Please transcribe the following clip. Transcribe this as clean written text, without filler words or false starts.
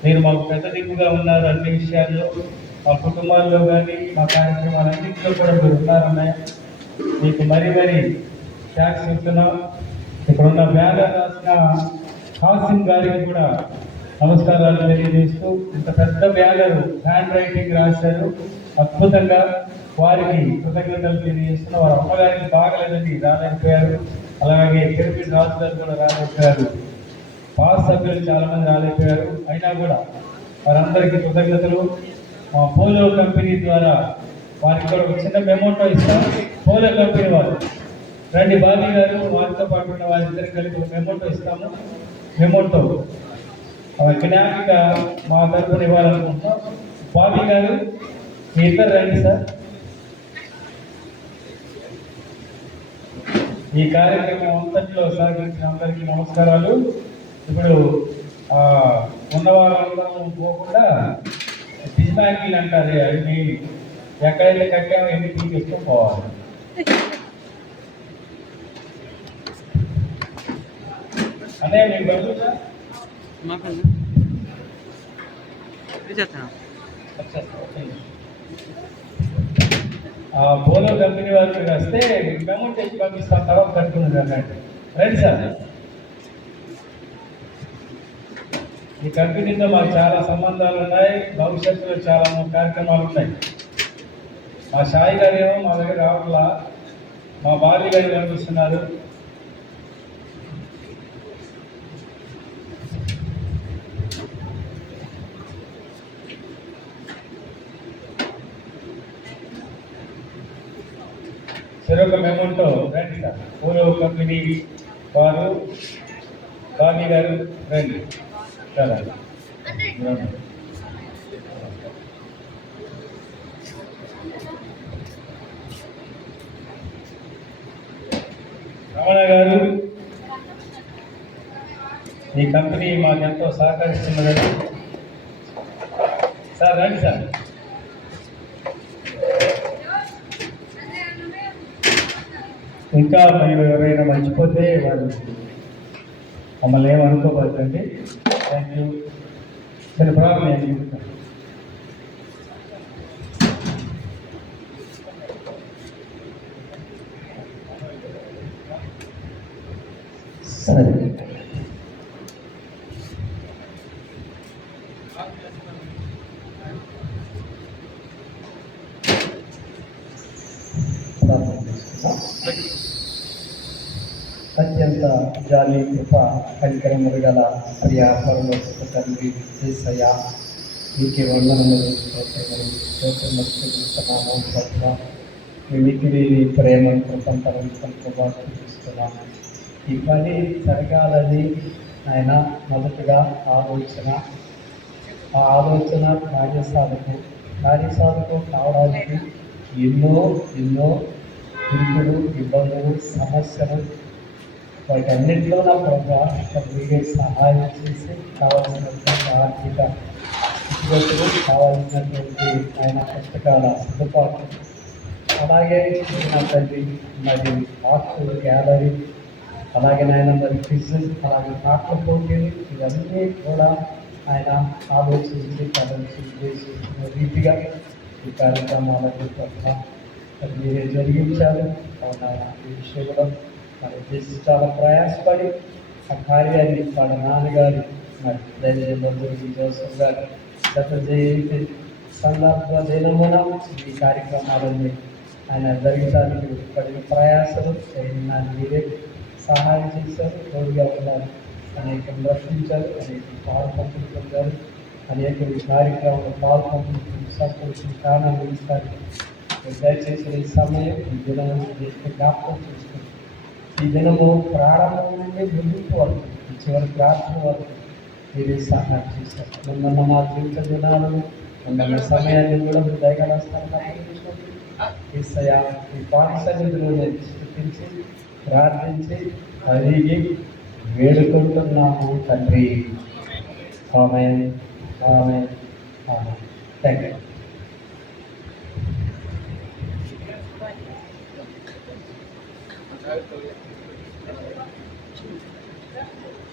మీరు మాకు పెద్ద దిక్కుగా ఉన్నారు అన్ని విషయాల్లో, మా కుటుంబాల్లో కానీ మా కార్యక్రమాలన్నింటిలో కూడా మీరు ఉన్నారన్నయ్య. మీకు మరీ థ్యాంక్స్ చెప్తున్నాం. ఇక్కడున్న బ్యానర్ రాసిన హాసిం గారికి కూడా నమస్కారాలు తెలియజేస్తూ, ఇంత పెద్ద బ్యానర్ హ్యాండ్ రైటింగ్ రాశారు అద్భుతంగా, వారికి కృతజ్ఞతలు తెలియజేస్తున్న. వారి అమ్మగారికి బాగలేదని రాలేకపోయారు, అలాగే తిరుపతి రాజు గారు కూడా రాలేకపోయారు, పాస్ సభ్యులు చాలా మంది రాలేకపోయారు. అయినా కూడా వారందరికీ కృతజ్ఞతలు. మా పోలో కంపెనీ ద్వారా వారికి కూడా ఒక చిన్న మెమోటో ఇస్తాం. పోలో కంపెనీ వారు రండి, బాబీ గారు వారితో పాటు ఉన్న వారిద్దరికి కలిపి ఒక మెమోటో ఇస్తాము. మెమోటో జ్ఞాపిక మా తరఫున ఇవ్వాలనుకుంటున్నాం. బాబీ గారు మీ ఇద్దరు రండి సార్. ఈ కార్యక్రమం అంతట్లో సహకరించిన అందరికీ నమస్కారాలు. ఇప్పుడు ఉన్నవాళ్ళందరం పోకుండా డిస్మాంకిల్ అంటారు, అవి ఎక్కడైతే కట్టామో ఎన్ని తీసుకొని పోవాలి. అనే మీకు బదులుగా పోలో కంపెనీ వారు మీరు వస్తే అమౌంట్ తెచ్చి పంపిస్తాం, తర్వాత కట్టుకున్నది అన్నట్టు. Right sir. ఈ కంపెనీతో మాకు చాలా సంబంధాలు ఉన్నాయి, భవిష్యత్తులో చాలా కార్యక్రమాలు ఉన్నాయి. మా సాయి గారు ఏమో మా దగ్గర రావట్లా, మా బాలి గారు కనిపిస్తున్నారు. చెరొక మెమోంటో రండి సార్. పోలో కంపెనీ వారు బాబీ గారు రండి చాలా. రమణ గారు, ఈ కంపెనీ మాకు ఎంతో సహకరిస్తున్నదండి సార్. రండి సార్. ఇంకా మీరు ఎవరైనా మర్చిపోతే వాళ్ళు మమ్మల్ని ఏమనుకోవద్దండి. Thank you. సరే ప్రాబ్లం సరే. అత్యంత జాలి కృప కనికరములు గల ప్రియ పరలోక తండ్రి యేసయ్య, మీకే వందనములు స్తోత్రములు పట్ల మీ మితిలేని ప్రేమ కృపంతరం చూపిస్తున్నాను. ఈ పని జరగాలని ఆయన మొదటగా ఆలోచన, ఆ ఆలోచన కార్యసాధకు కావడానికి ఎన్నో ఇబ్బందులు సమస్యలు వాటన్నింటిలో నా ప్రభావం మీరే సహాయం చేసి కావాల్సినటువంటి ఆర్థిక స్థితిగతులు, కావాల్సినటువంటి ఆయన పుస్తకాల సదుపాటు, అలాగే నా తల్లి మరి ఆర్ట్ గ్యాలరీ, అలాగే నాయన మరి క్విజ్, అలాగే నాట్ల పోటీలు, ఇవన్నీ కూడా ఆయన ఆలోచించి చేసిన రీతిగా ఈ కార్యక్రమాలకు పట్ల మీరే జరిగించారు. ఆయన ఈ విషయంలో మరి చేసి చాలా ప్రయాసపడి ఆ కార్యాన్ని వాళ్ళ నాన్నగారు మరి ధైర్యబంధువులు జోసఫ్ గారు గత జయంతి సందర్భ దినమున ఈ కార్యక్రమాలన్నీ ఆయన జరిగించడానికి పడిన ప్రయాసలు మీరే సహాయం చేశారు. తోడుగా ఉన్నారు. అనేకం రక్షించారు, అనేక పాల్పంపులు పొందారు, అనేక కార్యక్రమంలో పాల్పంపులు సంతోషం కారణాలు ఇస్తారు. దయచేసి ఈ సమయం ఈ దినం జ్ఞాపకం చేసుకుంటారు. ఈ దినము ప్రారంభం నుండి ముందుకు వరకు చివరి ప్రార్థన వరకు మీరే సహాయం చేశారు. మొన్న మా జీవిత దినాలను మొన్న సమయాన్ని కూడా మీరు దయగలస్తారని ఈ పాఠశాలలో స్థుతించి ప్రార్థించి అడిగి వేడుకుంటున్నాము తండ్రి. ఆమేన్, ఆమేన్, ఆమేన్. Thank you.